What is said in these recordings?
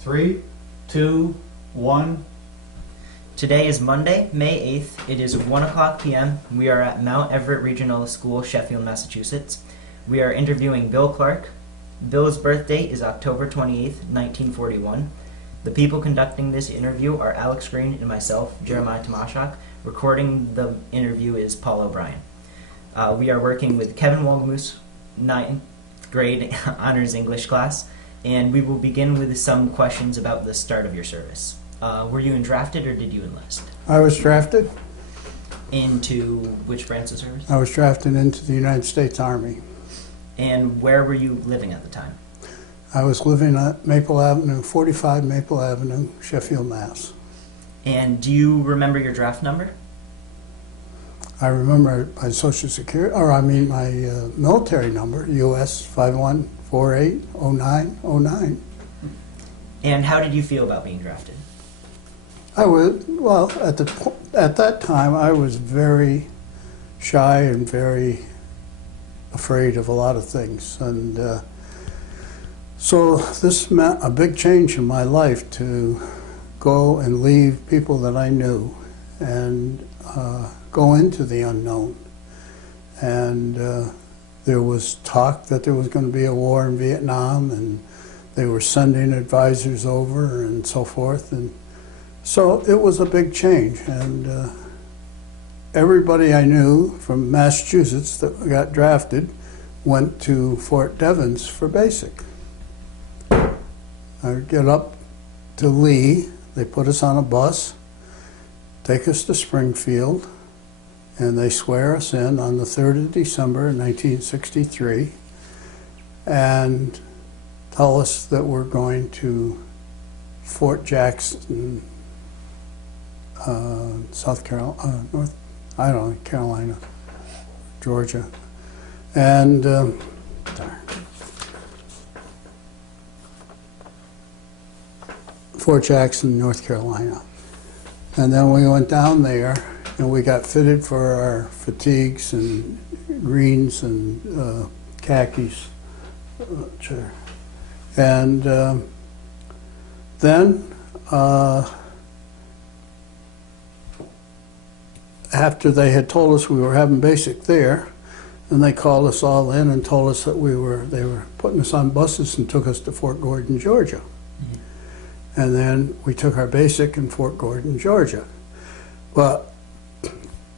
Three, two, one. Today is Monday, May 8th. It is 1 o'clock p.m. We are at Mount Everett Regional School, Sheffield, Massachusetts. We are interviewing Bill Clark. Bill's birth date is October 28th, 1941. The people conducting this interview are Alex Green and myself, Jeremiah Tomaszak. Recording the interview is Paul O'Brien. We are working with Kevin Wolgamoose, 9th grade honors English class, and we will begin with some questions about the start of your service. Were you drafted or did you enlist? I was drafted. Into which branch of service? I was drafted into the United States Army. And where were you living at the time? I was living at Maple Avenue, 45 Maple Avenue, Sheffield, Mass. And do you remember your draft number? I remember my Social Security, my military number, US 51480909. And how did you feel about being drafted? At that time, I was very shy and very afraid of a lot of things. And so this meant a big change in my life to go and leave people that I knew and go into the unknown. And there was talk that there was going to be a war in Vietnam, and they were sending advisors over and so forth. And so it was a big change. And everybody I knew from Massachusetts that got drafted went to Fort Devens for basic. I would get up to Lee, they put us on a bus, take us to Springfield, and they swear us in on the 3rd of December 1963 and tell us that we're going to Fort Jackson, Carolina, Georgia. And Fort Jackson, North Carolina. And then we went down there and we got fitted for our fatigues and greens and khakis. And then after they had told us we were having basic there, then they called us all in and told us that they were putting us on buses and took us to Fort Gordon, Georgia. Mm-hmm. And then we took our basic in Fort Gordon, Georgia. But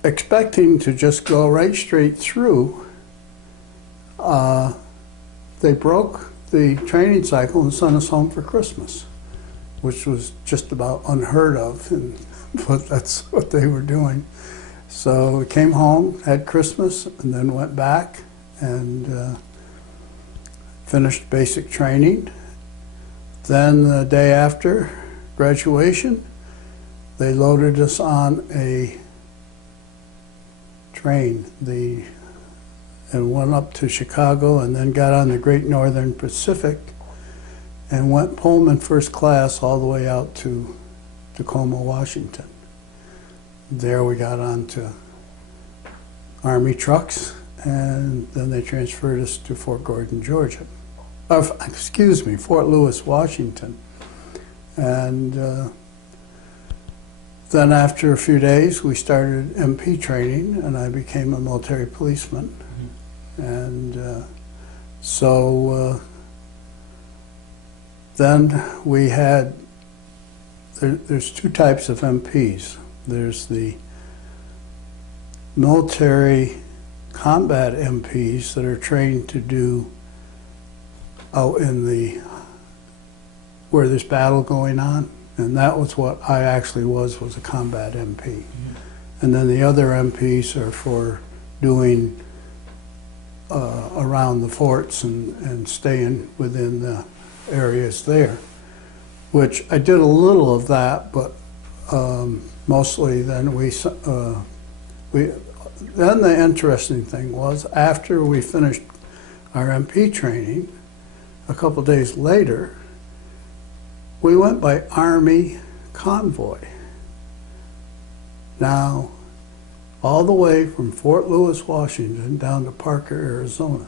expecting to just go right straight through, they broke the training cycle and sent us home for Christmas, which was just about unheard of, but that's what they were doing. So we came home, had Christmas, and then went back and finished basic training. Then the day after graduation, they loaded us on a train and went up to Chicago and then got on the Great Northern Pacific and went Pullman first class all the way out to Tacoma, Washington. There we got onto Army trucks, and then they transferred us to Fort Gordon, Georgia. Fort Lewis, Washington. And then after a few days, we started MP training, and I became a military policeman. Mm-hmm. And then we had, there's two types of MPs. There's the military combat MPs that are trained to do out in where there's battle going on, and that was what I actually was a combat MP. Mm-hmm. And then the other MPs are for doing around the forts and staying within the areas there, which I did a little of that, but mostly then then the interesting thing was after we finished our MP training, a couple days later, we went by Army convoy. Now, all the way from Fort Lewis, Washington down to Parker, Arizona.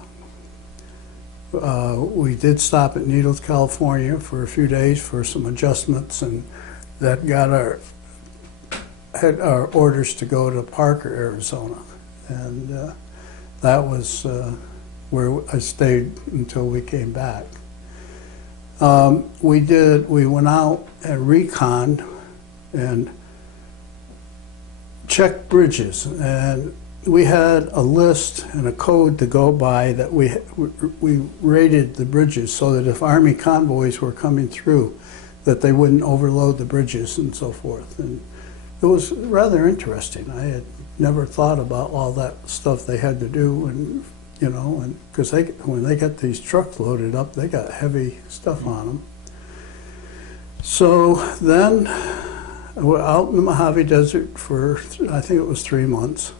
We did stop at Needles, California for a few days for some adjustments, and that got had our orders to go to Parker, Arizona. And that was where I stayed until we came back. We went out and reconned and checked bridges, and we had a list and a code to go by that we rated the bridges so that if Army convoys were coming through, that they wouldn't overload the bridges and so forth. And it was rather interesting. I had never thought about all that stuff they had to do, and you know, and because when they get these trucks loaded up, they got heavy stuff on them. So then we're out in the Mojave Desert for, I think it was 3 months.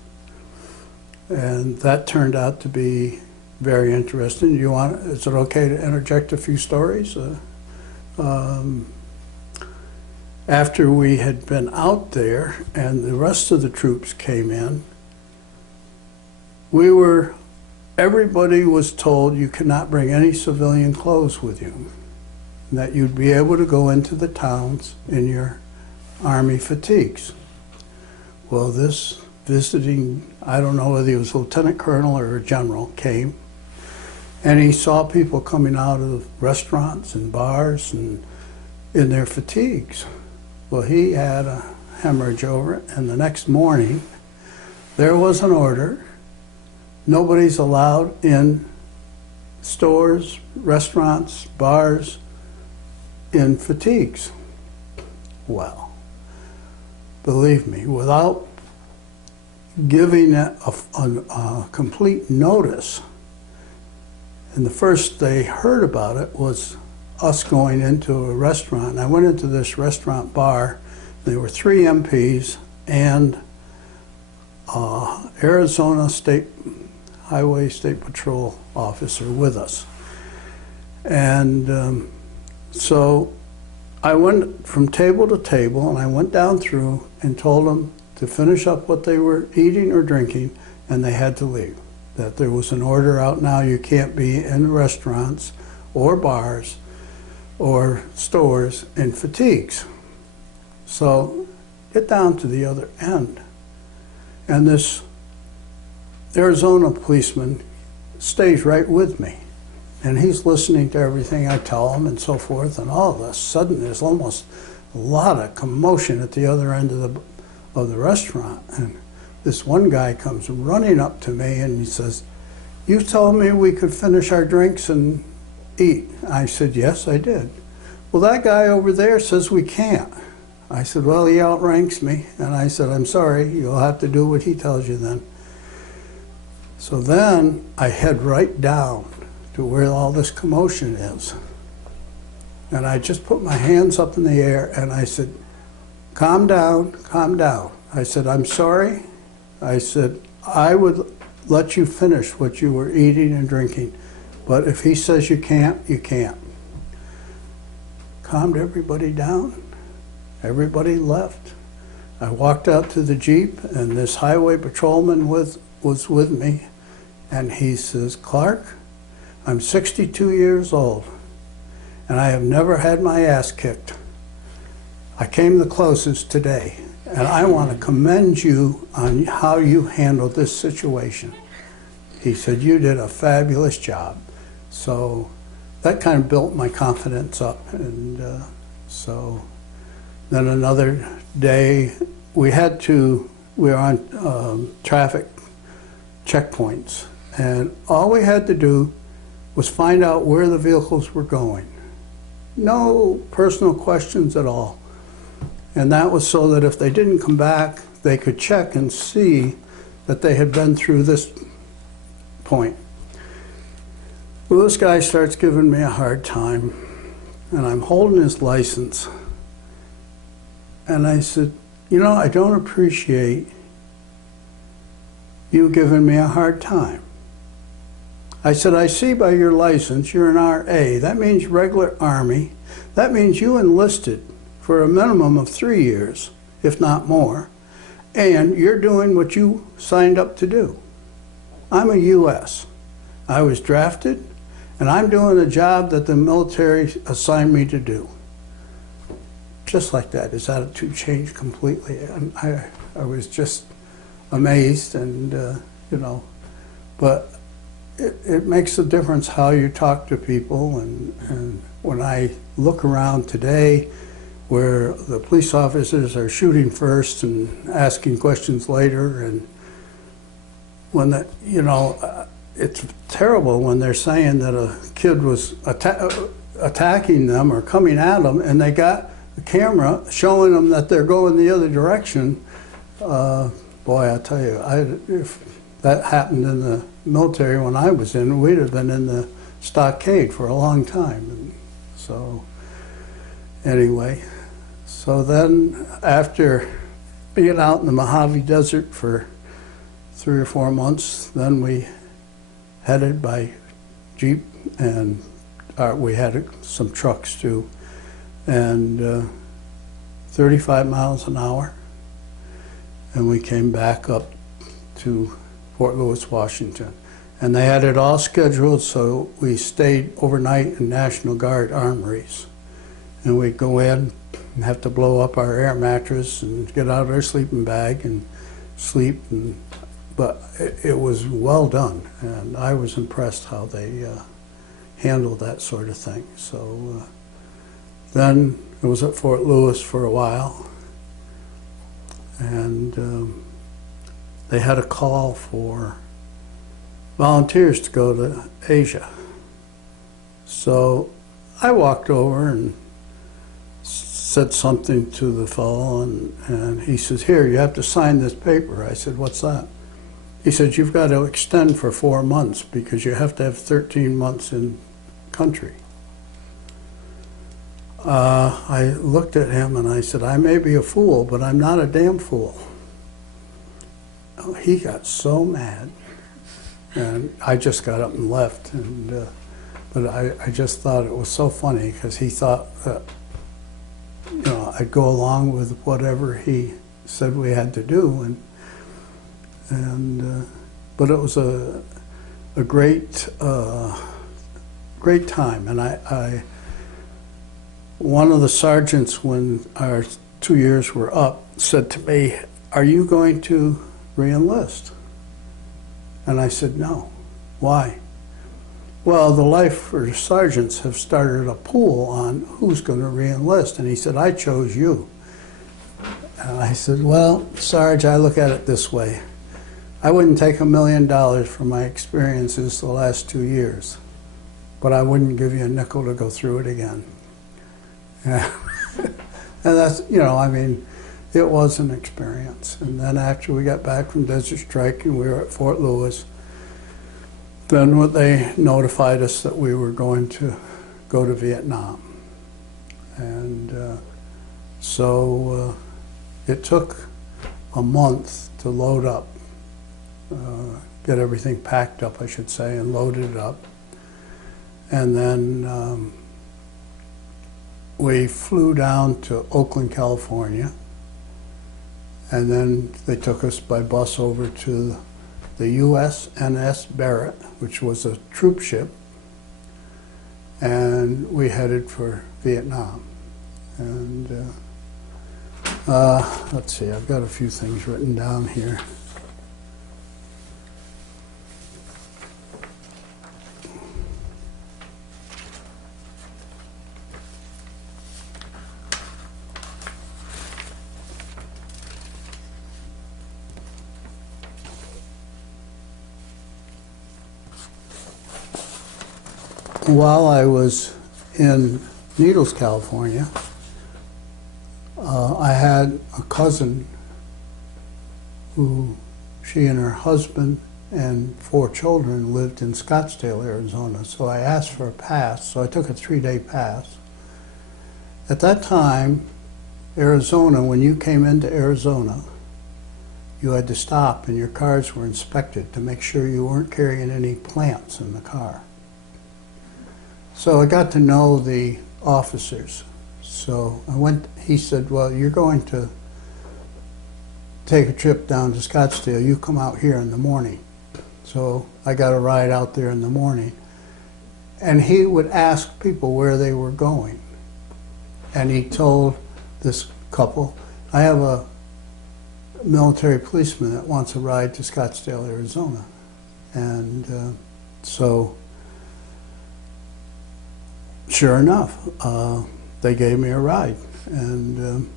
And that turned out to be very interesting. Is it okay to interject a few stories? After we had been out there and the rest of the troops came in, everybody was told you cannot bring any civilian clothes with you, and that you'd be able to go into the towns in your Army fatigues. Well, this visiting, I don't know whether he was a lieutenant colonel or a general, came, and he saw people coming out of restaurants and bars and in their fatigues. Well, he had a hemorrhage over it, and the next morning there was an order: nobody's allowed in stores, restaurants, bars in fatigues. Well, believe me, without giving a complete notice, and the first they heard about it was us going into a restaurant. I went into this restaurant bar. There were 3 MPs and Arizona State Highway State Patrol officer with us. And so I went from table to table, and I went down through and told them to finish up what they were eating or drinking, and they had to leave. That there was an order out now: you can't be in restaurants or bars or stores in fatigues. So get down to the other end, and this Arizona policeman stays right with me, and he's listening to everything I tell him and so forth, and all of a sudden there's almost a lot of commotion at the other end of the restaurant, and this one guy comes running up to me and he says, "You told me we could finish our drinks and eat." I said, "Yes, I did." "Well, that guy over there says we can't." I said, "Well, he outranks me." And I said, "I'm sorry, you'll have to do what he tells you then." So then I head right down to where all this commotion is. And I just put my hands up in the air and I said, "Calm down, calm down." I said, "I'm sorry." I said, "I would let you finish what you were eating and drinking, but if he says you can't, you can't." Calmed everybody down. Everybody left. I walked out to the Jeep, and this highway patrolman was with me, and he says, "Clark, I'm 62 years old, and I have never had my ass kicked. I came the closest today, and I want to commend you on how you handled this situation." He said, "You did a fabulous job." So that kind of built my confidence up. And so then another day, we were on traffic checkpoints, and all we had to do was find out where the vehicles were going. No personal questions at all. And that was so that if they didn't come back, they could check and see that they had been through this point. Well, this guy starts giving me a hard time, and I'm holding his license. And I said, "You know, I don't appreciate you giving me a hard time." I said, "I see by your license you're an RA. That means regular Army. That means you enlisted for a minimum of 3 years, if not more, and you're doing what you signed up to do. I'm a U.S. I was drafted, And I'm doing a job that the military assigned me to do. Just like that, his attitude changed completely. And I was just amazed, and you know, but it makes a difference how you talk to people. And when I look around today, where the police officers are shooting first and asking questions later, and when that, you know, it's terrible when they're saying that a kid was attacking them or coming at them, and they got the camera showing them that they're going the other direction. Boy, I tell you, if that happened in the military when I was in, we'd have been in the stockade for a long time. And so, anyway, so then after being out in the Mojave Desert for 3 or 4 months, then we headed by Jeep, and we had some trucks too, and 35 miles an hour, and we came back up to Fort Lewis, Washington. And they had it all scheduled, so we stayed overnight in National Guard armories. And we'd go in and have to blow up our air mattress and get out of our sleeping bag and sleep. But it was well done, and I was impressed how they handled that sort of thing. So then I was at Fort Lewis for a while, and they had a call for volunteers to go to Asia. So I walked over and said something to the fellow, and he says, "Here, you have to sign this paper." I said, "What's that?" He said, "You've got to extend for 4 months because you have to have 13 months in country." I looked at him and I said, "I may be a fool, but I'm not a damn fool." Oh, he got so mad, and I just got up and left. And but I just thought it was so funny because he thought that, you know, I'd go along with whatever he said we had to do, and but it was a great great time. And I one of the sergeants, when our 2 years were up, said to me, "Are you going to re-enlist?" And I said, "No." "Why?" "Well, the life for sergeants have started a pool on who's going to re-enlist." And he said, "I chose you." And I said, "Well, Sarge, I look at it this way. I wouldn't take $1 million for my experiences the last 2 years, but I wouldn't give you a nickel to go through it again." And that's, you know, I mean, it was an experience. And then after we got back from Desert Strike and we were at Fort Lewis, then they notified us that we were going to go to Vietnam. And so it took a month to load up, get everything packed up, I should say, and loaded it up. And then we flew down to Oakland, California, and then they took us by bus over to the USNS Barrett, which was a troop ship, and we headed for Vietnam. And let's see, I've got a few things written down here. While I was in Needles, California, I had a cousin who, she and her husband and 4 children lived in Scottsdale, Arizona. So I asked for a pass, so I took a 3-day pass. At that time, Arizona, when you came into Arizona, you had to stop and your cars were inspected to make sure you weren't carrying any plants in the car. So I got to know the officers. So I went, he said, "Well, you're going to take a trip down to Scottsdale. You come out here in the morning." So I got a ride out there in the morning. And he would ask people where they were going. And he told this couple, I have a military policeman that wants a ride to Scottsdale, Arizona. And so, sure enough, they gave me a ride. And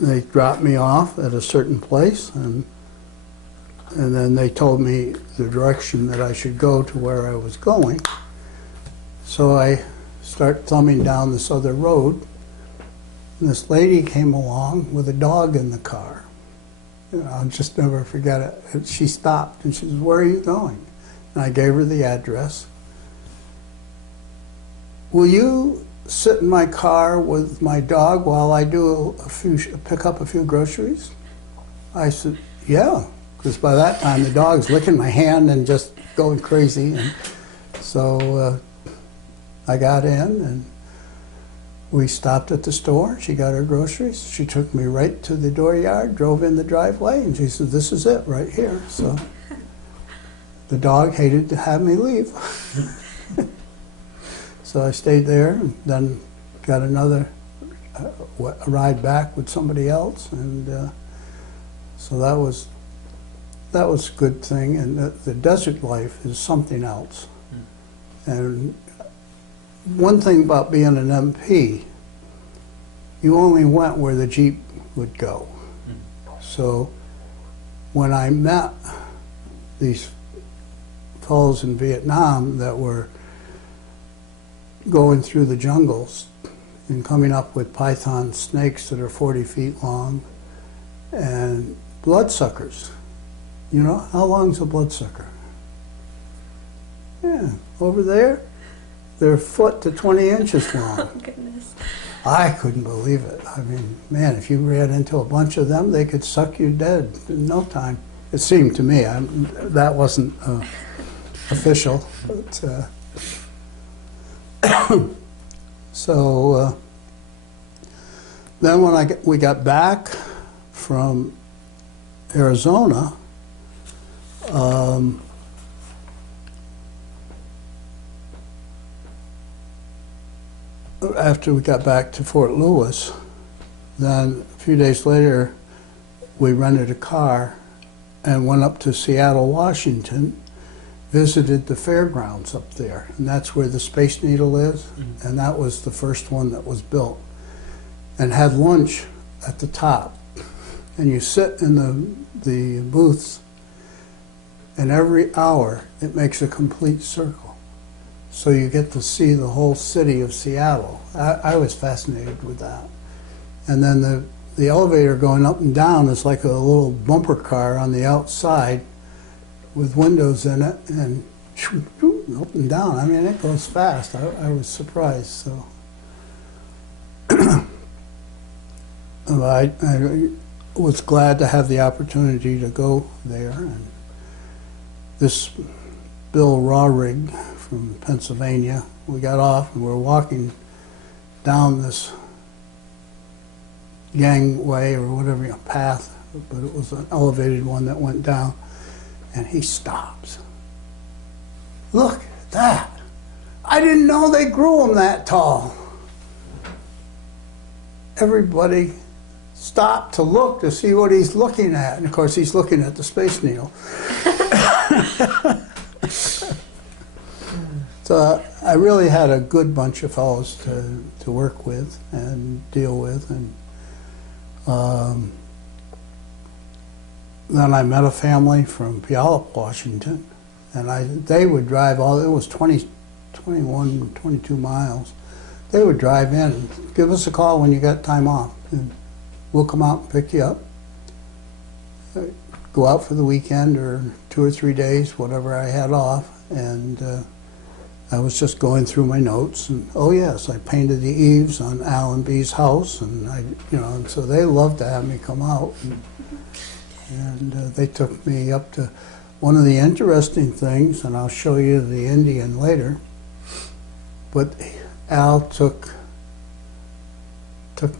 they dropped me off at a certain place, and then they told me the direction that I should go to where I was going. So I start thumbing down this other road, and this lady came along with a dog in the car. You know, I'll just never forget it. She stopped and she says, "Where are you going?" And I gave her the address. "Will you sit in my car with my dog while I do pick up a few groceries?" I said, "Yeah," because by that time the dog's licking my hand and just going crazy. And so I got in and we stopped at the store. She got her groceries. She took me right to the dooryard, drove in the driveway, and she said, "This is it right here." So the dog hated to have me leave. So I stayed there and then got another a ride back with somebody else, and so that was a good thing. And the desert life is something else. And one thing about being an MP, you only went where the Jeep would go. So when I met these fellows in Vietnam that were going through the jungles and coming up with python snakes that are 40 feet long and bloodsuckers. You know, how long's a bloodsucker? Yeah, over there, they're a foot to 20 inches long. Oh, goodness. I couldn't believe it. I mean, man, if you ran into a bunch of them, they could suck you dead in no time. It seemed to me. That wasn't official. But, so then when we got back from Arizona, after we got back to Fort Lewis, then a few days later, we rented a car and went up to Seattle, Washington, visited the fairgrounds up there, and that's where the Space Needle is, and that was the first one that was built, and had lunch at the top. And you sit in the booths, and every hour it makes a complete circle. So you get to see the whole city of Seattle. I was fascinated with that. And then the elevator going up and down is like a little bumper car on the outside with windows in it, and up and down. I mean, it goes fast. I was surprised. So I was glad to have the opportunity to go there. And this Bill Rawrig from Pennsylvania, we got off and we're walking down this gangway or whatever, path, but it was an elevated one that went down, and he stops. "Look at that. I didn't know they grew them that tall." Everybody stopped to look to see what he's looking at, and of course he's looking at the Space Needle. So I really had a good bunch of fellows to work with and deal with, and then I met a family from Puyallup, Washington, and they would drive it was 21, 22 miles. They would drive in and give us a call when you got time off, and we'll come out and pick you up. Go out for the weekend or 2 or 3 days, whatever I had off, and I was just going through my notes, and oh yes, I painted the eaves on Alan B's house, and and so they loved to have me come out, and they took me up to one of the interesting things, and I'll show you the Indian later. But Al took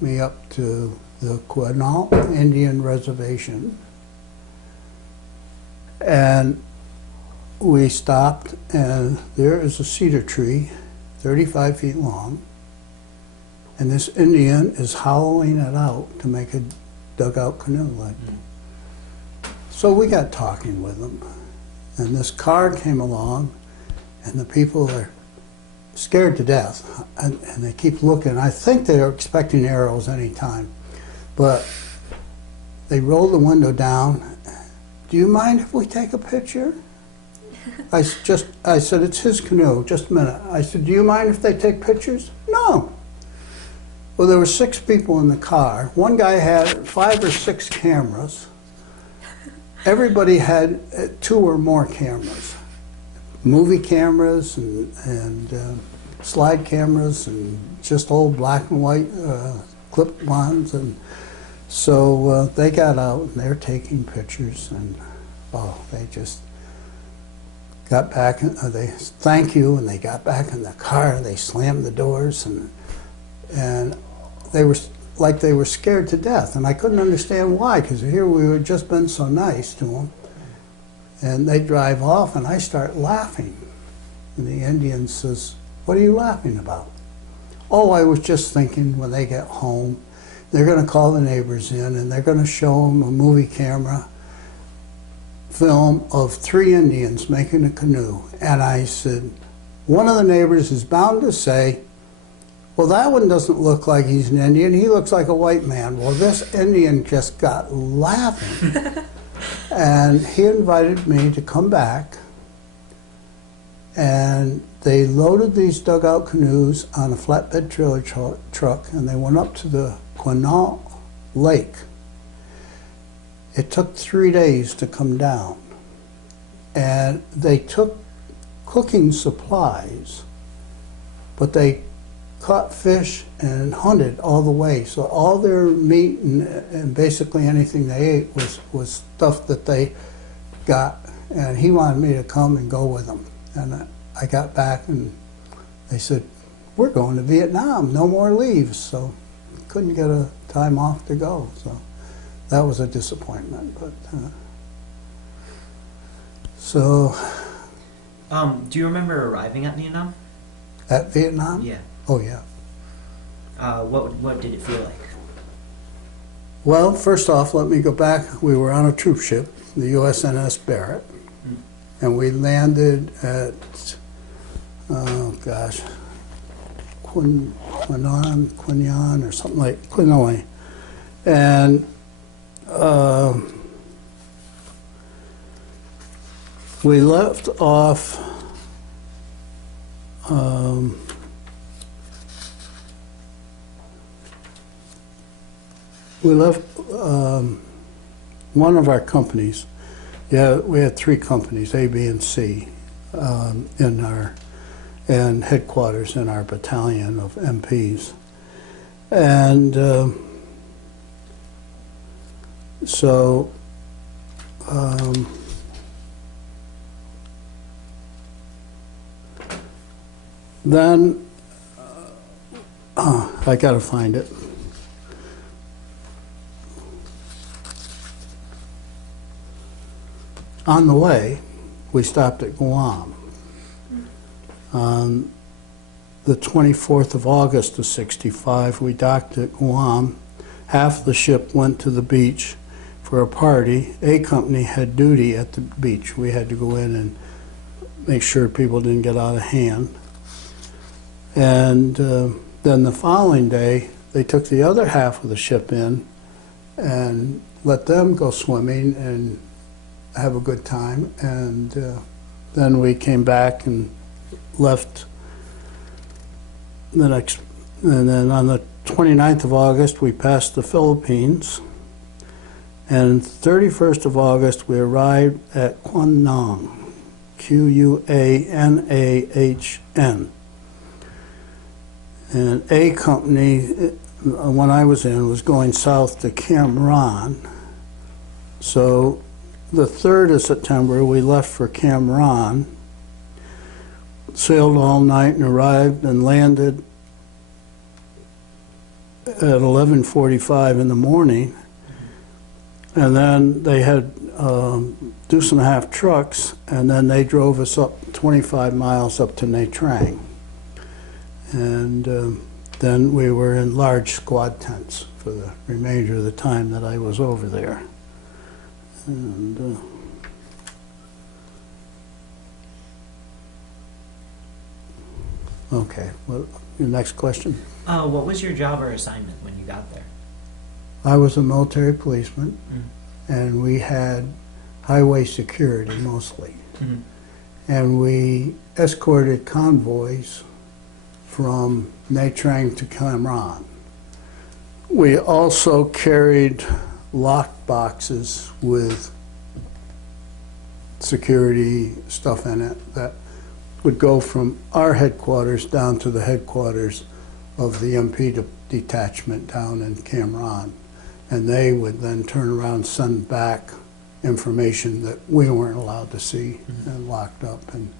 me up to the Quinault Indian Reservation, And we stopped, and there is a cedar tree, 35 feet long, and this Indian is hollowing it out to make a dugout canoe. So we got talking with him, and this car came along, and the people are scared to death, and they keep looking. I think they're expecting arrows any time, but they rolled the window down. Do you mind if we take a picture? I said, it's his canoe, just a minute. I said, do you mind if they take pictures? No. Well, there were 6 people in the car. One guy had 5 or 6 cameras. Everybody had 2 or more cameras. Movie cameras and slide cameras and just old black and white clip ones. And so they got out and they're taking pictures, and they just got back. They thank you, and they got back in the car and they slammed the doors, and they were like they were scared to death, and I couldn't understand why, because here we had just been so nice to them. And they drive off, and I start laughing. And the Indian says, what are you laughing about? Oh, I was just thinking when they get home, they're going to call the neighbors in, and they're going to show them a movie camera film of 3 Indians making a canoe. And I said, one of the neighbors is bound to say, well, that one doesn't look like he's an Indian. He looks like a white man. Well, this Indian just got laughing. And he invited me to come back. And they loaded these dugout canoes on a flatbed trailer truck, and they went up to the Quinault Lake. It took 3 days to come down. And they took cooking supplies, but they caught fish and hunted all the way. So all their meat and basically anything they ate was stuff that they got. And he wanted me to come and go with them. And I got back, and they said, we're going to Vietnam, no more leaves. So couldn't get a time off to go. So that was a disappointment. But do you remember arriving at Vietnam? At Vietnam? Yeah. Oh, yeah. What did it feel like? Well, first off, let me go back. We were on a troop ship, the USNS Barrett, and we landed at, Quinyon or something like Quinoi. And we left off one of our companies. Yeah, we had 3 companies, A, B, and C, in our headquarters in our battalion of MPs, and then I got to find it. On the way, we stopped at Guam. On the 24th of August of '65, we docked at Guam. Half the ship went to the beach for a party. A company had duty at the beach. We had to go in and make sure people didn't get out of hand. And then the following day, they took the other half of the ship in and let them go swimming and have a good time. And then we came back and left the next, and then on the 29th of August, we passed the Philippines. And 31st of August, we arrived at Quanang, Quanahn. And A company, when I was in, was going south to Cam Ranh. So the 3rd of September, we left for Cam Ranh, sailed all night and arrived and landed at 11:45 in the morning. And then they had deuce and a half trucks, and then they drove us up 25 miles up to Nha Trang. And then we were in large squad tents for the remainder of the time that I was over there. And okay, well, your next question? What was your job or assignment when you got there? I was a military policeman, and we had highway security mostly. Mm-hmm. And we escorted convoys from Nha Trang to Cam Ranh. We also carried locked boxes with security stuff in it that would go from our headquarters down to the headquarters of the MP detachment down in Cam Ranh. And they would then turn around and send back information that we weren't allowed to see and locked up. And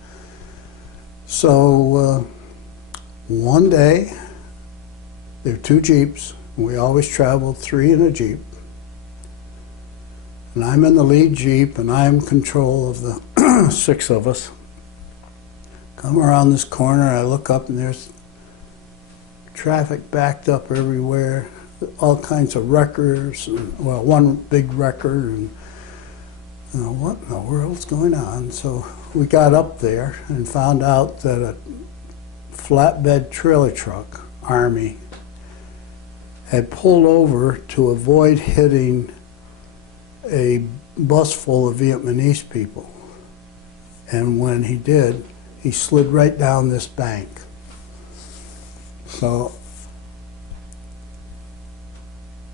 so one day, there were 2 Jeeps. We always traveled 3 in a Jeep. And I'm in the lead Jeep, and I'm in control of the 6 of us. Come around this corner, I look up, and there's traffic backed up everywhere. All kinds of wreckers, and, well, one big wrecker, and you know, what in the world's going on? So we got up there and found out that a flatbed trailer truck, Army, had pulled over to avoid hitting a bus full of Vietnamese people. And when he did, he slid right down this bank. So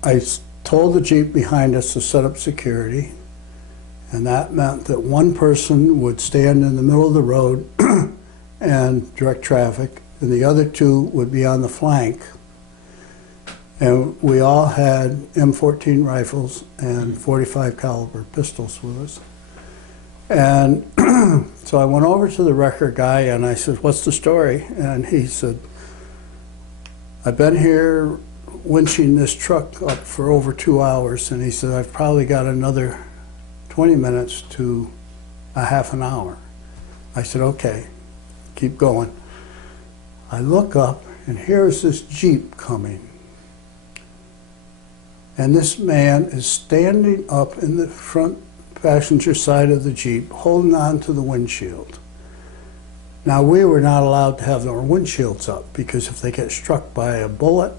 I told the Jeep behind us to set up security, and that meant that one person would stand in the middle of the road and direct traffic, and the other 2 would be on the flank. And we all had M14 rifles and .45 caliber pistols with us. And so I went over to the wrecker guy and I said, "What's the story?" And he said, "I've been here winching this truck up for over 2 hours," and he said, "I've probably got another 20 minutes to a half an hour." I said, "Okay, keep going." I look up, and here's this Jeep coming. And this man is standing up in the front passenger side of the Jeep, holding on to the windshield. Now, we were not allowed to have our windshields up, because if they get struck by a bullet,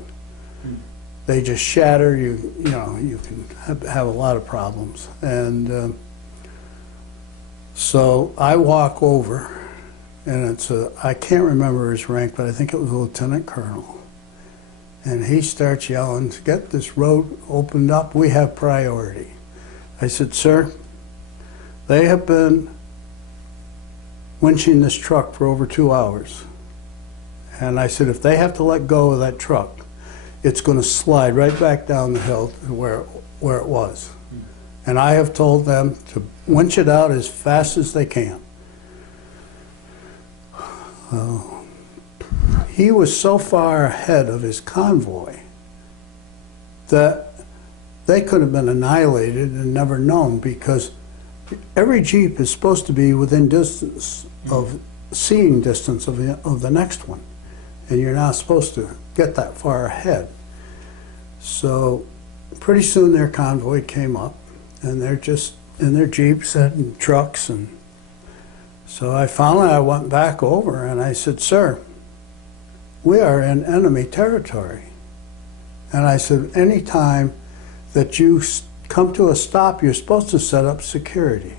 they just shatter. You know, you can have a lot of problems. And so I walk over, and it's I can't remember his rank, but I think it was a lieutenant colonel. And he starts yelling, "Get this road opened up, we have priority." I said, "Sir, they have been winching this truck for over 2 hours. And I said, if they have to let go of that truck, it's going to slide right back down the hill to where it was. And I have told them to winch it out as fast as they can." He was so far ahead of his convoy that they could have been annihilated and never known, because every Jeep is supposed to be within distance of seeing distance of the next one, and you're not supposed to get that far ahead. So pretty soon their convoy came up, and they're just in their Jeeps and trucks. And so I went back over and I said, "Sir, we are in enemy territory." And I said, "Any time that you come to a stop, you're supposed to set up security."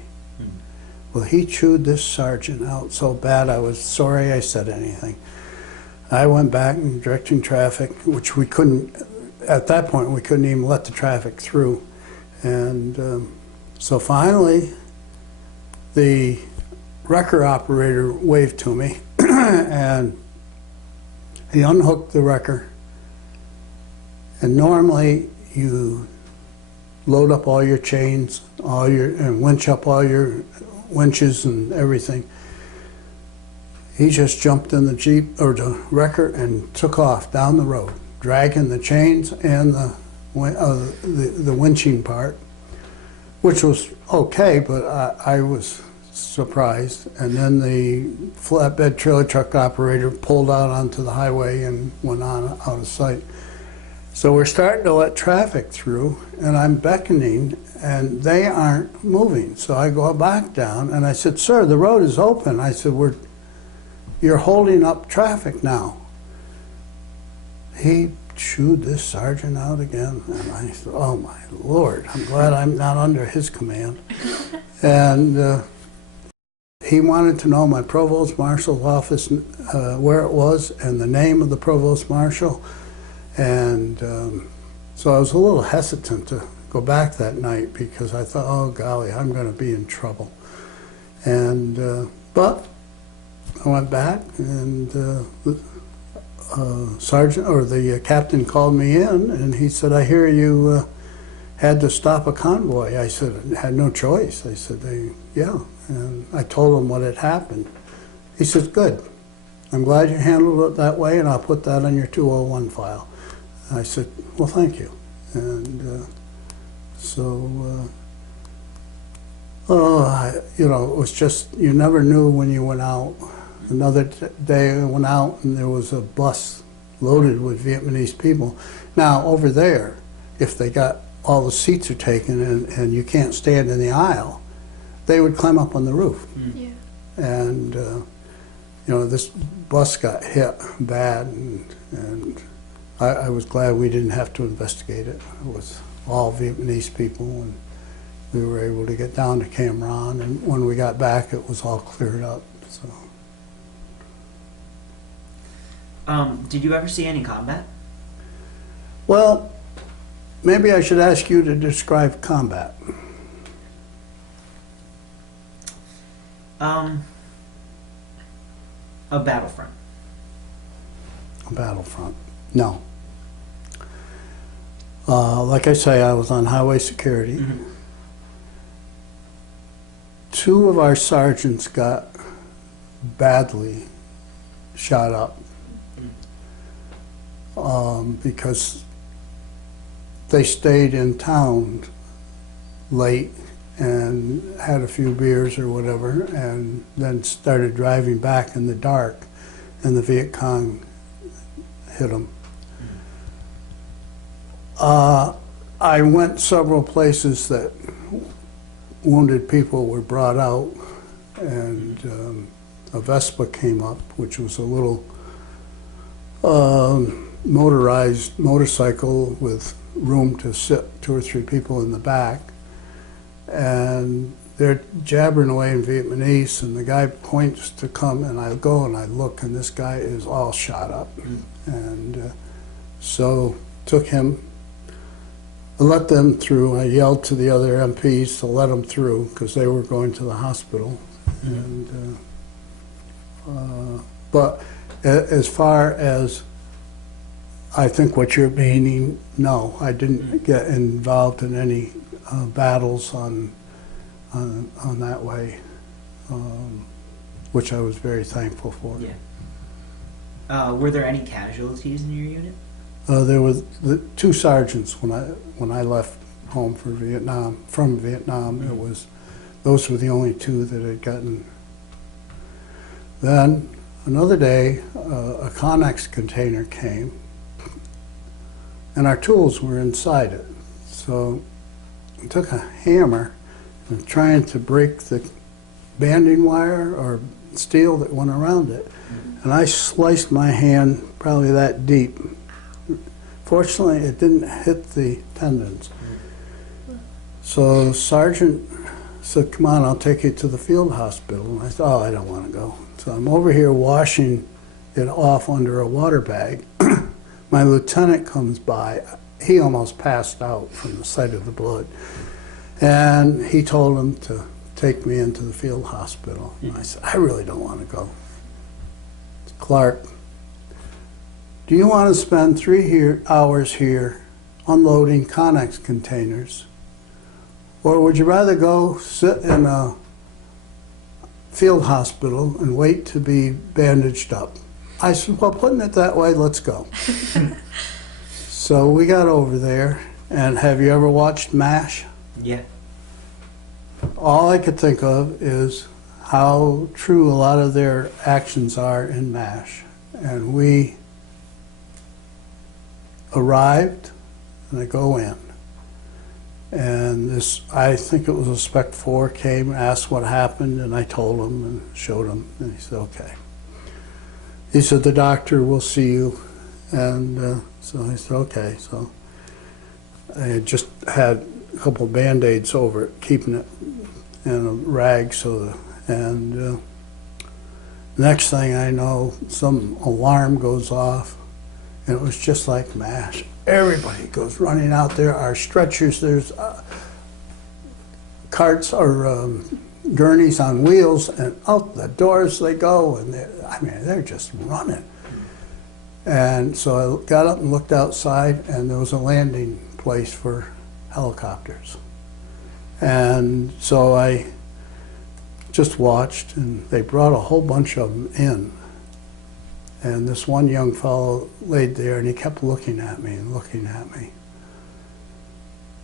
Well, he chewed this sergeant out so bad I was sorry I said anything. I went back and directing traffic, which we couldn't, at that point, we couldn't even let the traffic through. And so finally, the wrecker operator waved to me, and he unhooked the wrecker. And normally you load up all your chains, and winch up all your winches and everything. He just jumped in the Jeep or the wrecker and took off down the road, dragging the chains and the winching part. which was okay, but I was surprised. And then the flatbed trailer truck operator pulled out onto the highway and went on out of sight. So we're starting to let traffic through, and I'm beckoning, and they aren't moving. So I go back down, and I said, "Sir, the road is open." I said, "You're holding up traffic now." He chewed this sergeant out again, and I said, "Oh my Lord, I'm glad I'm not under his command." And he wanted to know my provost marshal's office, where it was, and the name of the provost marshal. And so I was a little hesitant to go back that night because I thought, oh golly, I'm going to be in trouble. And but I went back, and sergeant or the captain called me in, and he said, "I hear you had to stop a convoy." I said, "I had no choice." I said, "Yeah," and I told him what had happened. He said, "Good. I'm glad you handled it that way, and I'll put that on your 201 file." I said, "Well, thank you." And you know, it was just, you never knew when you went out. Another day I went out, and there was a bus loaded with Vietnamese people. Now, over there, if they got all the seats are taken and you can't stand in the aisle, they would climb up on the roof. Yeah. And, you know, this bus got hit bad, and I was glad we didn't have to investigate it. It was all Vietnamese people, and we were able to get down to Cam Ranh, and when we got back, it was all cleared up. So. Did you ever see any combat? Well, maybe I should ask you to describe combat. A battlefront. A battlefront. No. Like I say, I was on highway security. Mm-hmm. Two of our sergeants got badly shot up because they stayed in town late and had a few beers or whatever, and then started driving back in the dark, and the Viet Cong hit them. I went several places that wounded people were brought out, and a Vespa came up, which was a little motorized motorcycle with room to sit 2 or 3 people in the back. And they're jabbering away in Vietnamese, and the guy points to come, and I go and I look, and this guy is all shot up. And so took him, I let them through. I yelled to the other MPs to let them through because they were going to the hospital. And but as far as I think what you're meaning, no, I didn't get involved in any battles on that way, which I was very thankful for. Yeah. Were there any casualties in your unit? There was the 2 sergeants when I left home for Vietnam. From Vietnam, it was those were the only 2 that had gotten. Then another day, a Connex container came, and our tools were inside it. So I took a hammer and trying to break the banding wire or steel that went around it, and I sliced my hand probably that deep. Fortunately, it didn't hit the tendons. So Sergeant said, "Come on, I'll take you to the field hospital." And I said, "Oh, I don't want to go." So I'm over here washing it off under a water bag. My lieutenant comes by. He almost passed out from the sight of the blood. And he told him to take me into the field hospital. And I said, "I really don't want to go." "Clark, do you want to spend 3 hours here unloading Connex containers? Or would you rather go sit in a field hospital and wait to be bandaged up?" I said, "Well, putting it that way, let's go." So we got over there, and have you ever watched MASH? Yeah. all I could think of is how true a lot of their actions are in MASH. And we arrived, and I go in. And this, I think it was a Spec 4, came, asked what happened, and I told him and showed him, and he said, okay. He said, the doctor will see you. And so I said, okay. So I had just had a couple of Band-Aids over it, keeping it in a rag. And next thing I know, some alarm goes off, and it was just like MASH. Everybody goes running out there. Our stretchers, there's carts or gurneys on wheels, and out the doors they go, and they're just running. And so I got up and looked outside, and there was a landing place for helicopters. And so I just watched, and they brought a whole bunch of them in. And this one young fellow laid there, and he kept looking at me and looking at me.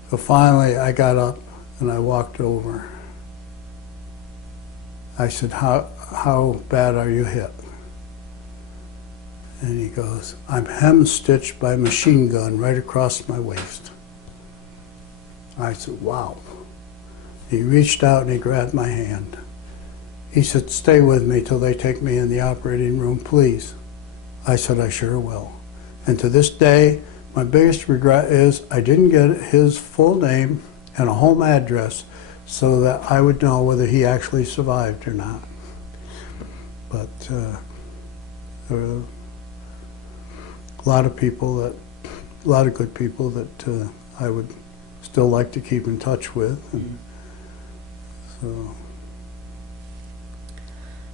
So finally, I got up, and I walked over. I said, how bad are you hit? And he goes, I'm hem-stitched by a machine gun right across my waist. I said, wow. He reached out and he grabbed my hand. He said, stay with me till they take me in the operating room, please. I said, I sure will. And to this day, my biggest regret is I didn't get his full name and a home address so that I would know whether he actually survived or not. But there are a lot of good people that I would still like to keep in touch with. And so.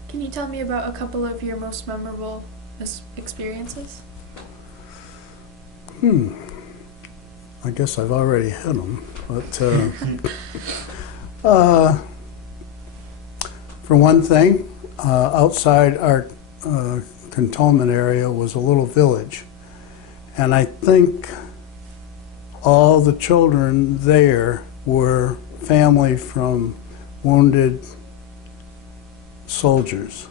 Can you tell me about a couple of your most memorable experiences? I guess I've already hit them, but for one thing, outside our cantonment area was a little village, and I think all the children there were family from wounded soldiers,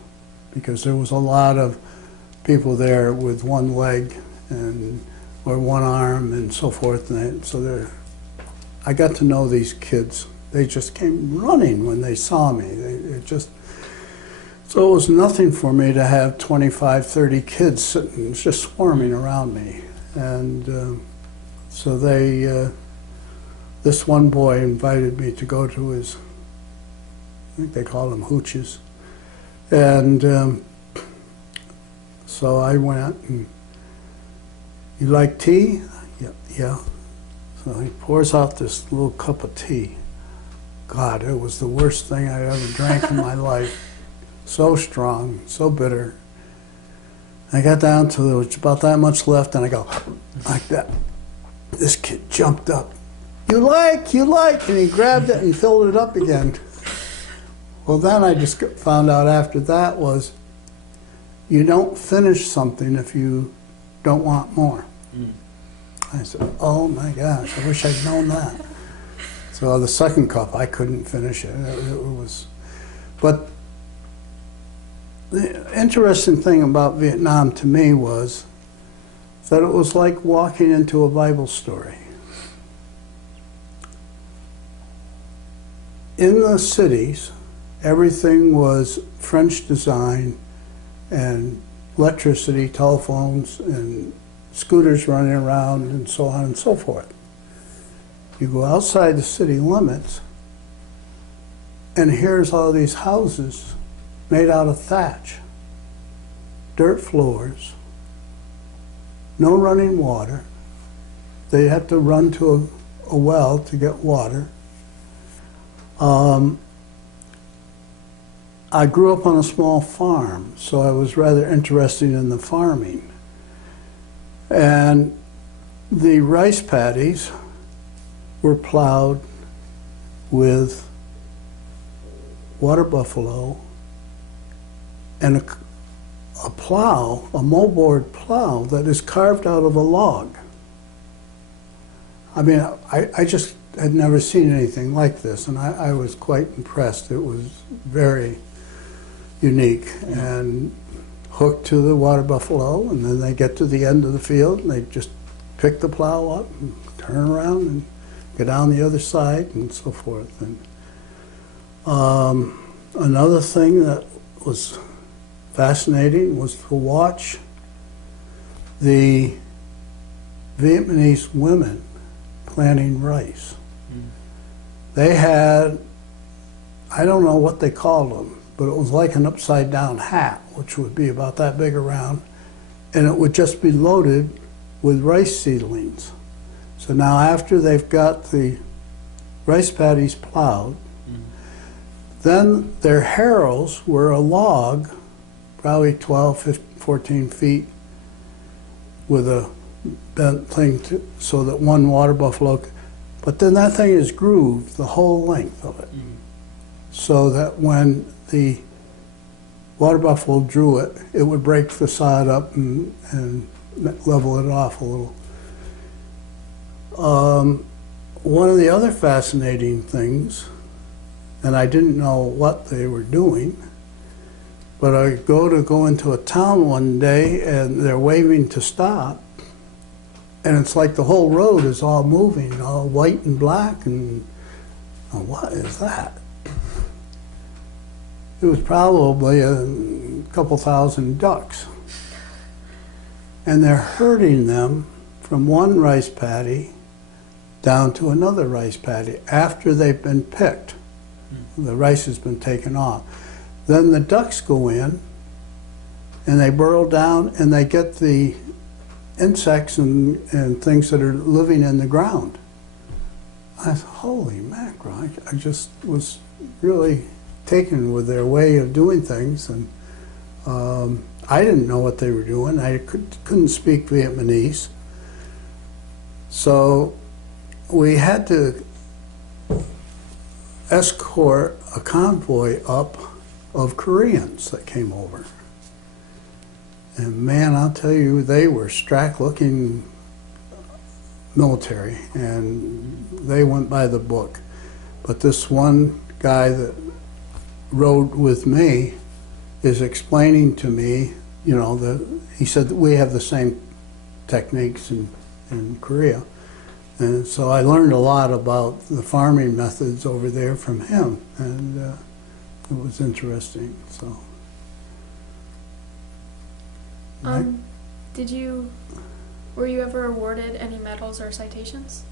because there was a lot of people there with one leg and or one arm and so forth. And I got to know these kids. They just came running when they saw me. So it was nothing for me to have 25, 30 kids sitting, just swarming around me. And so this one boy invited me to go to his, I think they call them hooches. And so I went, and you like tea? Yeah. So he pours out this little cup of tea. God, it was the worst thing I ever drank in my life. So strong, so bitter. I got down to there was about that much left, and I go like that. This kid jumped up. You like, and he grabbed it and filled it up again. Well, then I just found out after that was you don't finish something if you don't want more. I said, oh my gosh, I wish I'd known that. So the second cup, I couldn't finish it. It was, but the interesting thing about Vietnam to me was that it was like walking into a Bible story. In the cities, everything was French design and electricity, telephones, and scooters running around, and so on and so forth. You go outside the city limits, and here's all these houses made out of thatch, dirt floors, no running water. They have to run to a well to get water. I grew up on a small farm, so I was rather interested in the farming. And the rice paddies were plowed with water buffalo and a plow, a moldboard plow that is carved out of a log. I mean, I just had never seen anything like this, and I was quite impressed. It was very unique, and hooked to the water buffalo, and then they get to the end of the field, and they just pick the plow up and turn around and go down the other side and so forth. And another thing that was fascinating was to watch the Vietnamese women planting rice. They had, I don't know what they called them, but it was like an upside down hat, which would be about that big around, and it would just be loaded with rice seedlings. So now after they've got the rice paddies plowed, then their harrows were a log, probably 12, 15, 14 feet, with a bent thing so that one water buffalo, but then that thing is grooved the whole length of it. So that when the water buffalo drew it, it would break the sod up and level it off a little. One of the other fascinating things, and I didn't know what they were doing, but I go into a town one day and they're waving to stop, and it's like the whole road is all moving, all white and black, and what is that? It was probably a couple thousand ducks. And they're herding them from one rice paddy down to another rice paddy after they've been picked. The rice has been taken off. Then the ducks go in and they burrow down and they get the insects and things that are living in the ground. I thought, holy mackerel, I just was really taken with their way of doing things, and I didn't know what they were doing. I couldn't speak Vietnamese, so we had to escort a convoy up of Koreans that came over. And man, I'll tell you, they were strack-looking military, and they went by the book. But this one guy that rode with me is explaining to me, you know, he said that we have the same techniques in Korea. And so I learned a lot about the farming methods over there from him, and it was interesting. So. Were you ever awarded any medals or citations?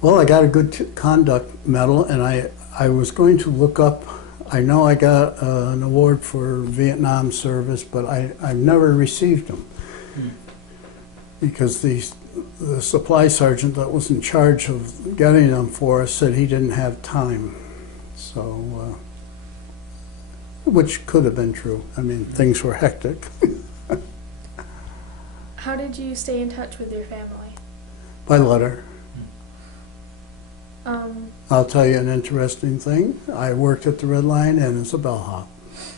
Well, I got a good conduct medal, and I was going to look up, I know I got an award for Vietnam service, but I've never received them. Because the supply sergeant that was in charge of getting them for us said he didn't have time. So, which could have been true. I mean, things were hectic. How did you stay in touch with your family? By letter. Um, I'll tell you an interesting thing. I worked at the Red Lion Inn as a bellhop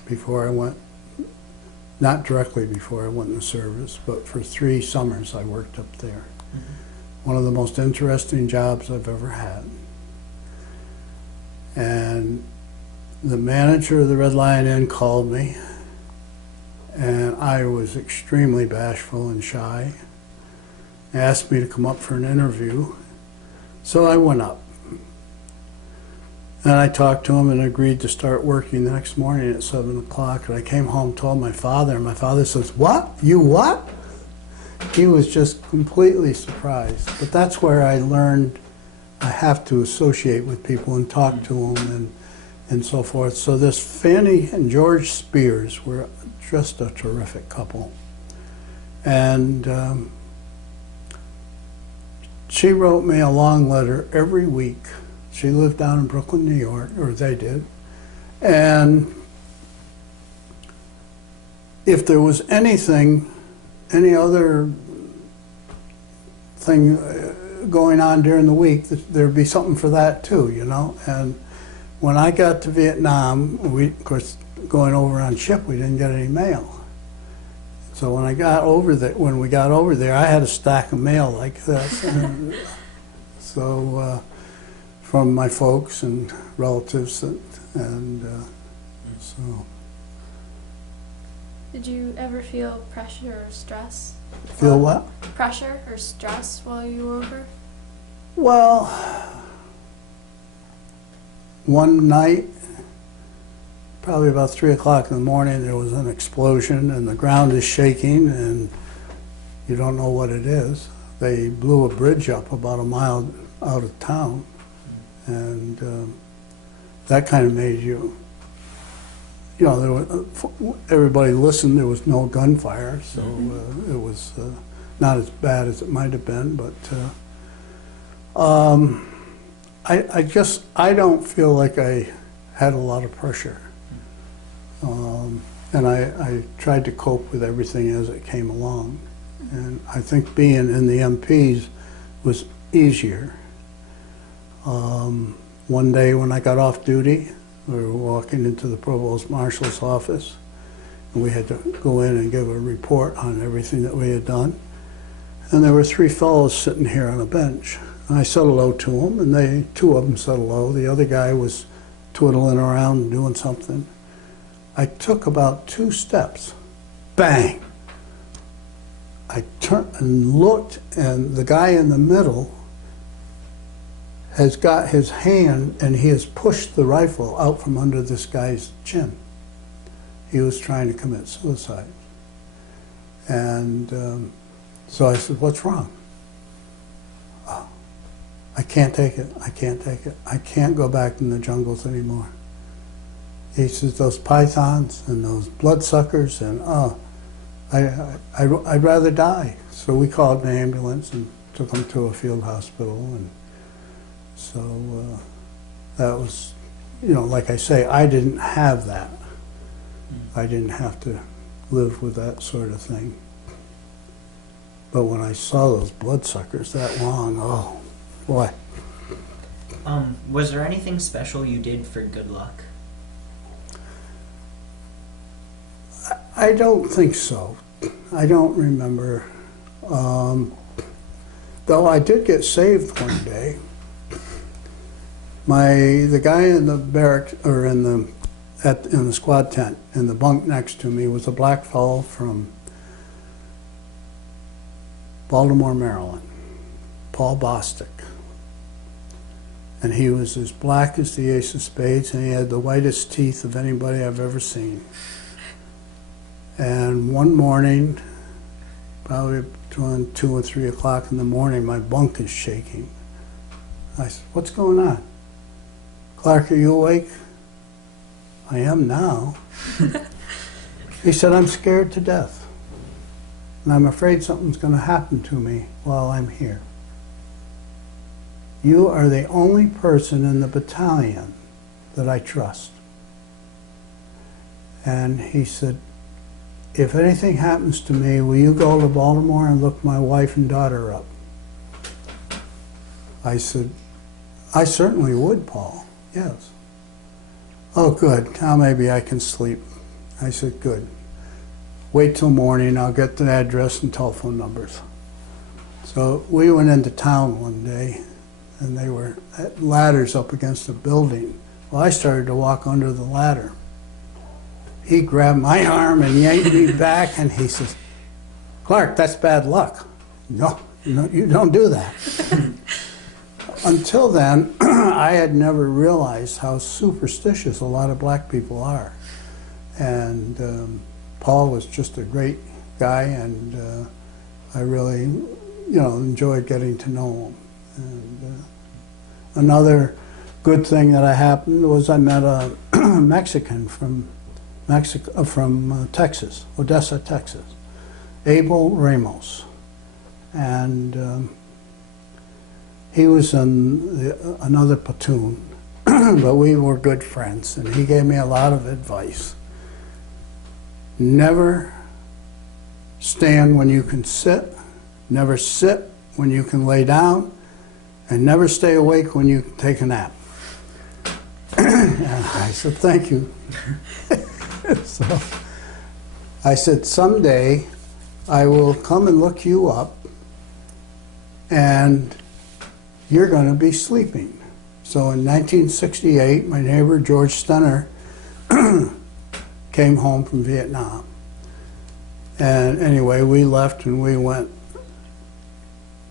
before I went, not directly before I went in the service, but for 3 summers I worked up there. One of the most interesting jobs I've ever had. And the manager of the Red Lion Inn called me, and I was extremely bashful and shy. Asked me to come up for an interview, so I went up. And I talked to him and agreed to start working the next morning at 7 o'clock. And I came home, told my father, and my father says, "What? You what?" He was just completely surprised. But that's where I learned I have to associate with people and talk to them and so forth. So this Fanny and George Spears were just a terrific couple. And she wrote me a long letter every week. She lived down in Brooklyn, New York, or they did. And if there was anything, any other thing going on during the week, there'd be something for that too, you know. And when I got to Vietnam, of course, going over on ship, we didn't get any mail. So when we got over there, I had a stack of mail like this. So from my folks and relatives, and so Did you ever feel pressure or stress? feel what? Pressure or stress while you were over? Well, one night, probably about 3 o'clock in the morning, there was an explosion and the ground is shaking and you don't know what it is. They blew a bridge up about a mile out of town, and that kind of made you, there were, everybody listened. There was no gunfire, so it was not as bad as it might have been, but I don't feel like I had a lot of pressure. And I tried to cope with everything as it came along. And I think being in the MPs was easier. One day when I got off duty, we were walking into the Provost Marshal's office, and we had to go in and give a report on everything that we had done. And there were 3 fellows sitting here on a bench. And I said hello to them, and 2 of them said hello. The other guy was twiddling around and doing something. I took about 2 steps. Bang! I turned and looked, and the guy in the middle has got his hand, and he has pushed the rifle out from under this guy's chin. He was trying to commit suicide. And so I said, "What's wrong?" "Oh, I can't take it. I can't take it. I can't go back in the jungles anymore." He says, "Those pythons and those bloodsuckers, and I'd rather die." So we called an ambulance and took him to a field hospital, and so that was, like I say, I didn't have that. I didn't have to live with that sort of thing. But when I saw those bloodsuckers that long, oh boy. Was there anything special you did for good luck? I don't think so. I don't remember. Though I did get saved one day. The guy in the barracks, or in the squad tent, in the bunk next to me, was a black fellow from Baltimore, Maryland, Paul Bostic. And he was as black as the ace of spades, and he had the whitest teeth of anybody I've ever seen. And one morning, probably between 2 or 3 o'clock in the morning, my bunk is shaking. I said, "What's going on?" "Clark, are you awake?" "I am now." He said, "I'm scared to death, and I'm afraid something's going to happen to me while I'm here. You are the only person in the battalion that I trust." And he said, "If anything happens to me, will you go to Baltimore and look my wife and daughter up?" I said, "I certainly would, Paul, yes." "Oh, good. Now maybe I can sleep." I said, "Good. Wait till morning. I'll get the address and telephone numbers." So we went into town one day, and they were at ladders up against a building. Well, I started to walk under the ladder. He grabbed my arm and yanked me back, and he says, "Clark, that's bad luck. No, you don't do that." Until then, I had never realized how superstitious a lot of black people are. And Paul was just a great guy, and I really, enjoyed getting to know him. And another good thing that happened was I met a Mexican from Texas, Odessa, Texas, Abel Ramos, and he was in another platoon, but we were good friends, and he gave me a lot of advice. Never stand when you can sit, never sit when you can lay down, and never stay awake when you can take a nap. And I said, "Thank you." So I said, "Someday I will come and look you up, and you're going to be sleeping. So in 1968, my neighbor George Stenner came home from Vietnam. And anyway, we left and we went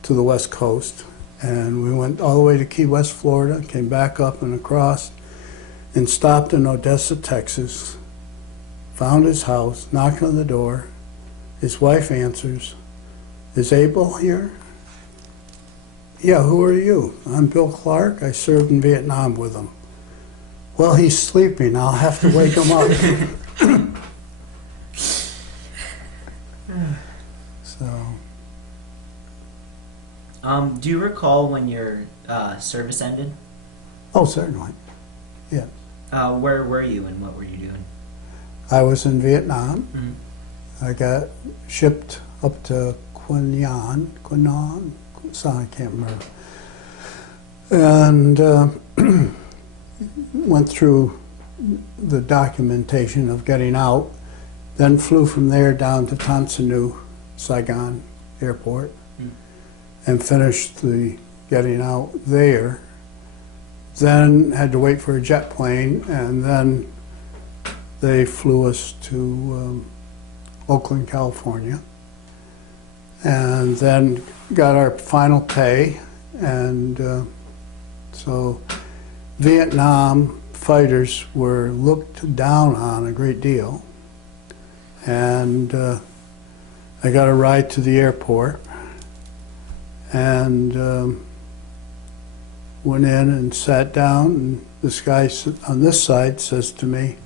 to the West Coast. And we went all the way to Key West, Florida, came back up and across, and stopped in Odessa, Texas. Found his house, knocked on the door. His wife answers, "Is Abel here?" "Yeah, who are you?" "I'm Bill Clark. I served in Vietnam with him." "Well, he's sleeping. I'll have to wake him up." So, Do you recall when your service ended? oh, certainly. Yeah. Where were you and what were you doing? I was in Vietnam. Mm-hmm. I got shipped up to Quang Nam, so I can't remember. And went through the documentation of getting out, then flew from there down to Tan Son Nhut, Saigon Airport, and finished the getting out there. Then had to wait for a jet plane, and then they flew us to Oakland, California, and then got our final pay. And so Vietnam fighters were looked down on a great deal. And I got a ride to the airport and went in and sat down, and this guy on this side says to me,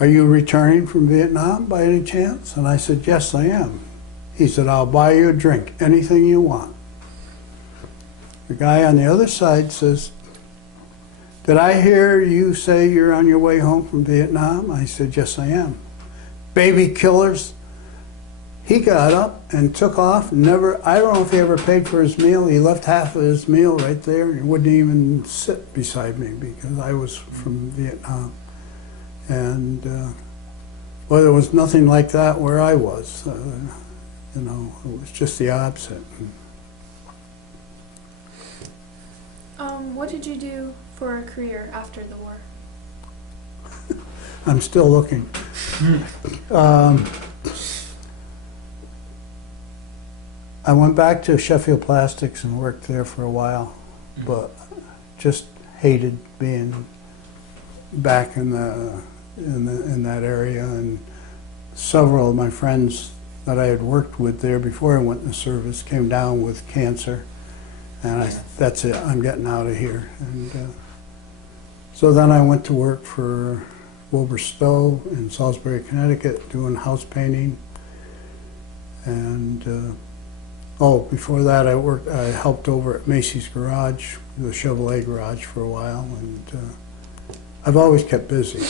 "Are you returning from Vietnam by any chance?" And I said, "Yes, I am." He said, "I'll buy you a drink, anything you want." The guy on the other side says, "Did I hear you say you're on your way home from Vietnam?" I said, "Yes, I am." "Baby killers." He got up and took off. I don't know if he ever paid for his meal. He left half of his meal right there. He wouldn't even sit beside me because I was from Vietnam. And, well, there was nothing like that where I was. You know, it was just the opposite. What did you do for a career after the war? I'm still looking. I went back to Sheffield Plastics and worked there for a while, but just hated being back in that area. And several of my friends that I had worked with there before I went in the service came down with cancer, and that's it. I'm getting out of here. And so then I went to work for Wilbur Stowe in Salisbury, Connecticut, doing house painting. And before that, I helped over at Macy's Garage, the Chevrolet garage, for a while, and I've always kept busy.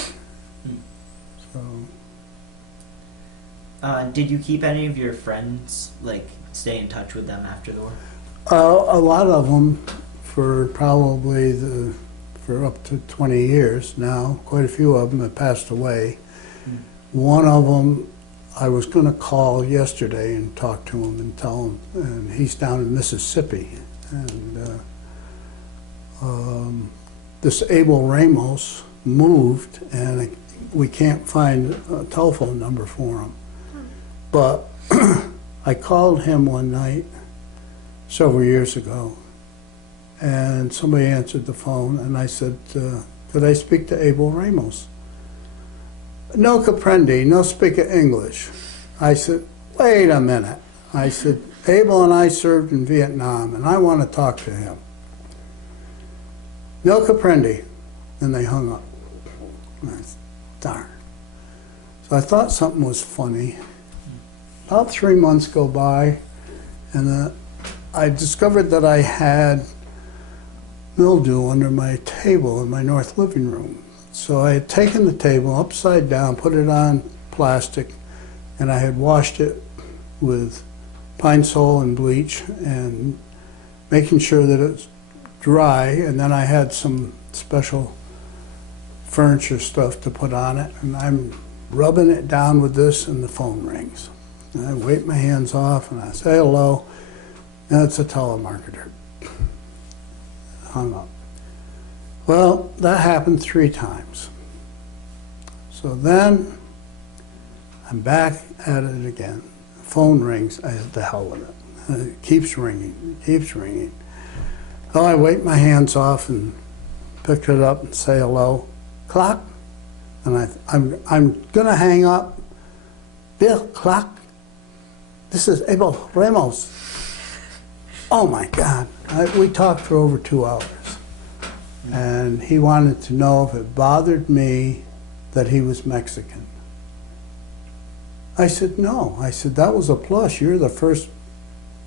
So. Did you keep any of your friends, like, stay in touch with them after the war? A lot of them for probably for up to 20 years now. Quite a few of them have passed away. One of them I was going to call yesterday and talk to him and tell him, and he's down in Mississippi. And this Abel Ramos moved, and we can't find a telephone number for him. But I called him one night several years ago, and somebody answered the phone, and I said, could I speak to Abel Ramos? "No comprendi, no speak English." I said, "Wait a minute." I said, "Abel and I served in Vietnam, and I want to talk to him." "No comprendi." And they hung up. And I said, darn. So I thought something was funny. About 3 months go by, and I discovered that I had mildew under my table in my north living room. So I had taken the table upside down, put it on plastic, and I had washed it with Pine Sol and bleach and making sure that it's dry, and then I had some special furniture stuff to put on it, and I'm rubbing it down with this, and the phone rings. And I wipe my hands off, and I say hello, and it's a telemarketer. hung up. Well, that happened 3 times. So then I'm back at it again. Phone rings. I said, the hell with it. It keeps ringing, keeps ringing. Oh, I wipe my hands off and pick it up and say hello. Clock. And I'm gonna hang up. Bill, clock. This is Abel Ramos. Oh my God. We talked for over 2 hours. And he wanted to know if it bothered me that he was Mexican. I said, no. I said, that was a plus. You're the first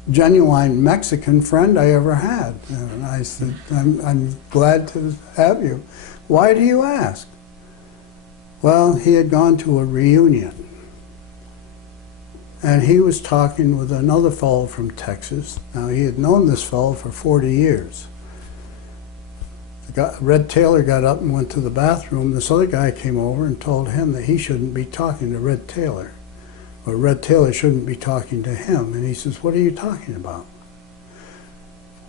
genuine Mexican friend I ever had. And I said, I'm glad to have you. Why do you ask? Well, he had gone to a reunion. And he was talking with another fellow from Texas. Now, he had known this fellow for 40 years. Red Taylor got up and went to the bathroom. This other guy came over and told him that he shouldn't be talking to Red Taylor. Or Red Taylor shouldn't be talking to him. And he says, what are you talking about?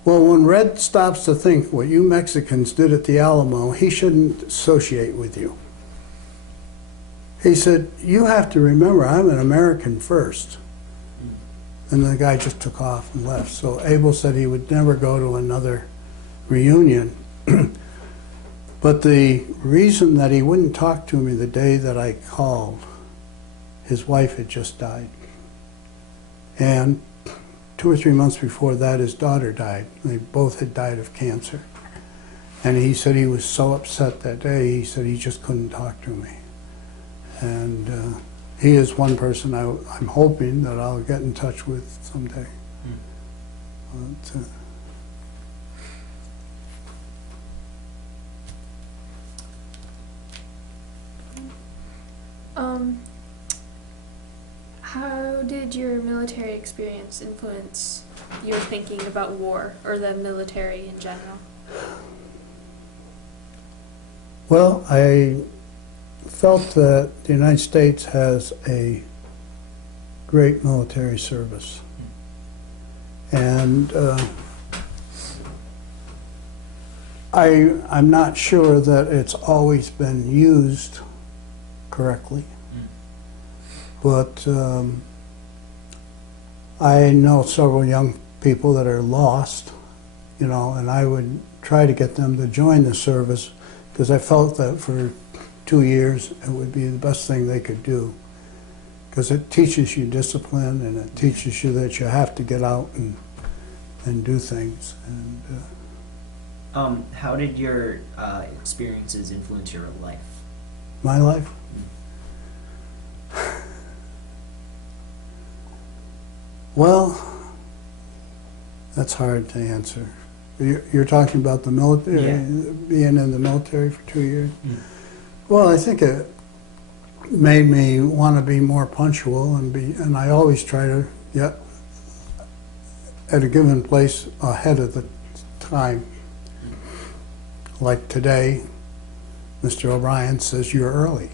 Well, when Red stops to think what you Mexicans did at the Alamo, he shouldn't associate with you. He said, you have to remember, I'm an American first. And the guy just took off and left. So Abel said he would never go to another reunion. But the reason that he wouldn't talk to me the day that I called, his wife had just died. And 2 or 3 months before that, his daughter died. They both had died of cancer. And he said he was so upset that day, he said he just couldn't talk to me. And he is one person I'm hoping that I'll get in touch with someday. But, how did your military experience influence your thinking about war or the military in general? well, I felt that the United States has a great military service. And I'm not sure that it's always been used correctly. But I know several young people that are lost, you know, and I would try to get them to join the service because I felt that for 2 years it would be the best thing they could do, because it teaches you discipline and it teaches you that you have to get out and do things. And How did your experiences influence your life? my life. Well, that's hard to answer. You're talking about the military, Yeah. being in the military for 2 years? Well, I think it made me want to be more punctual and I always try to get at a given place ahead of the time. Like today, Mr. O'Brien says, you're early.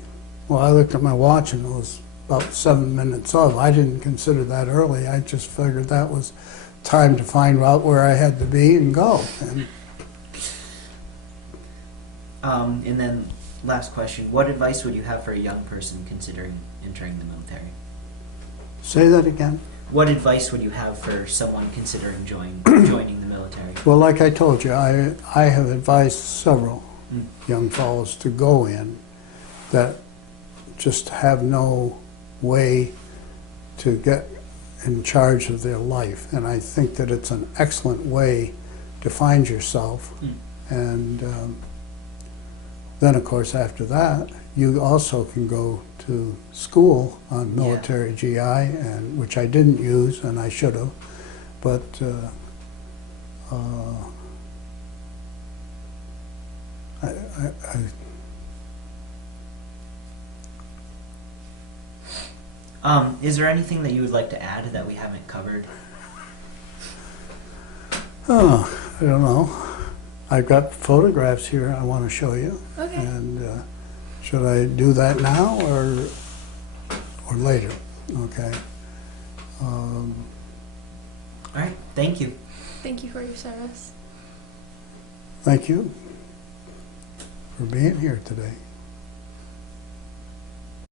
Well, I looked at my watch and it was about 7 minutes of. I didn't consider that early. I just figured that was time to find out where I had to be and go. And then last question, what advice would you have for a young person considering entering the military? Say that again. What advice would you have for someone considering joining the military? Well, like I told you, I have advised several young fellows to go in that just have no way to get in charge of their life. And I think that it's an excellent way to find yourself. And then, of course, after that, you also can go to school on military GI, and which I didn't use, and I should have. But Is there anything that you would like to add that we haven't covered? I don't know. I've got photographs here I want to show you. Okay. And should I do that now or later? Okay. All right, thank you. Thank you for your service. Thank you for being here today.